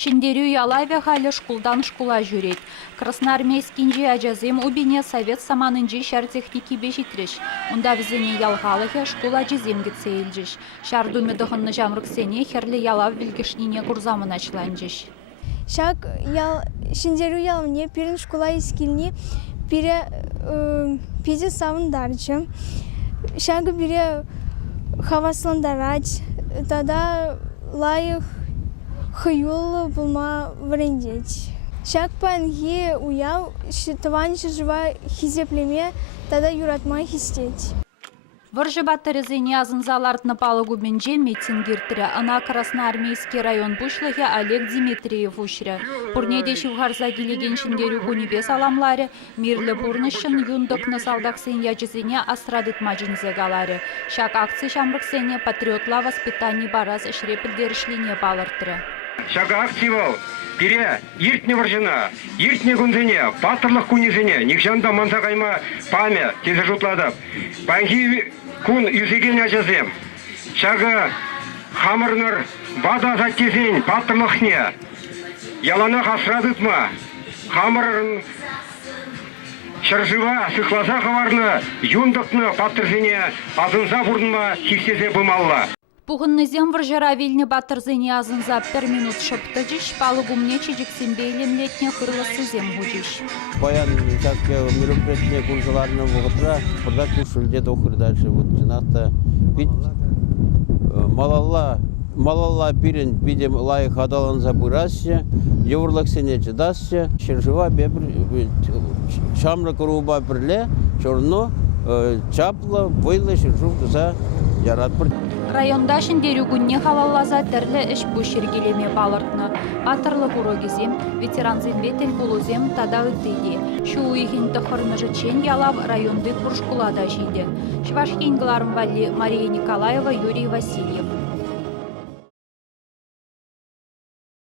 Шиндерю ялайве халі шкулдан шкула жүрет. Красноармейскинжи ажазым убине совет саманынжи шар техники бежитреш. Унда візіне ялғалығы шкула жезем кетсейлжіш. Шардуме дұғынны жамрыксене херлі ялав вілгішніне курзамын ачланжыш. Шак шиндерю ялвне пирин шкула искилни пире пизе савындарчы. Шагы бире хавасландарач, тада лайық хыюлы булма врендеть. Шак панги уяв, тыванчы жыва хизеплеме, тада юратма хистеть. Варжыбатты резине азынзалардны палыгу бенже митингиртірі. Ана Красноармейский район бушлығы Олег Дмитриев ушры. Пурнеде шивгарза келеген шиндерю кунебес аламлары, мирлі бурнышын юндық насалдақсын яжызіне асрадытма жінзегалары. Шак акция шамрықсене патриотла воспитание бараз ішрепілдерішліне балыртыры. Шак акция Пире, иртне варжына, иртне күнзене, батырлық күнезене, никшанда мансағайма паме, тезі жұтладып. Панхи күн юзеген ажазем. Шағы хамырныр, бада заттезен, батырлықне. Ялана қасырадытма, хамырын шыржыва, сықласа қаварны, юндықны паттырзене, азынза бұрынма, хистезе бұмалла. Пуғыннызем варжара вильне батырзыне азынза 1 минут шыптыжыш, палыгумне чечексен бейлен хырлысызем бужыш. Баян участке мероприятия курсаларының вғытыра, құрда күшілде доқыр дальше. Жинақта бит малалла пирен бидем лайық адаланза бұрассы, еврлық сене жыдассы, шыржыва бебір шамры құруба бірле, чорно чаплы, бойлы шыржув тұза ярат бір. Районда шиндерю күнне халаллаза тірлі іш бұшергелеме балыртны. Батырлы бұрогезем, ветеранзен ветел бұлузем тада үттейде. Шу уйхин тұқырны жычен ялав районды бұршкулада жейді. Шваш енгіларым вали Мария Николаева, Юрий Васильев.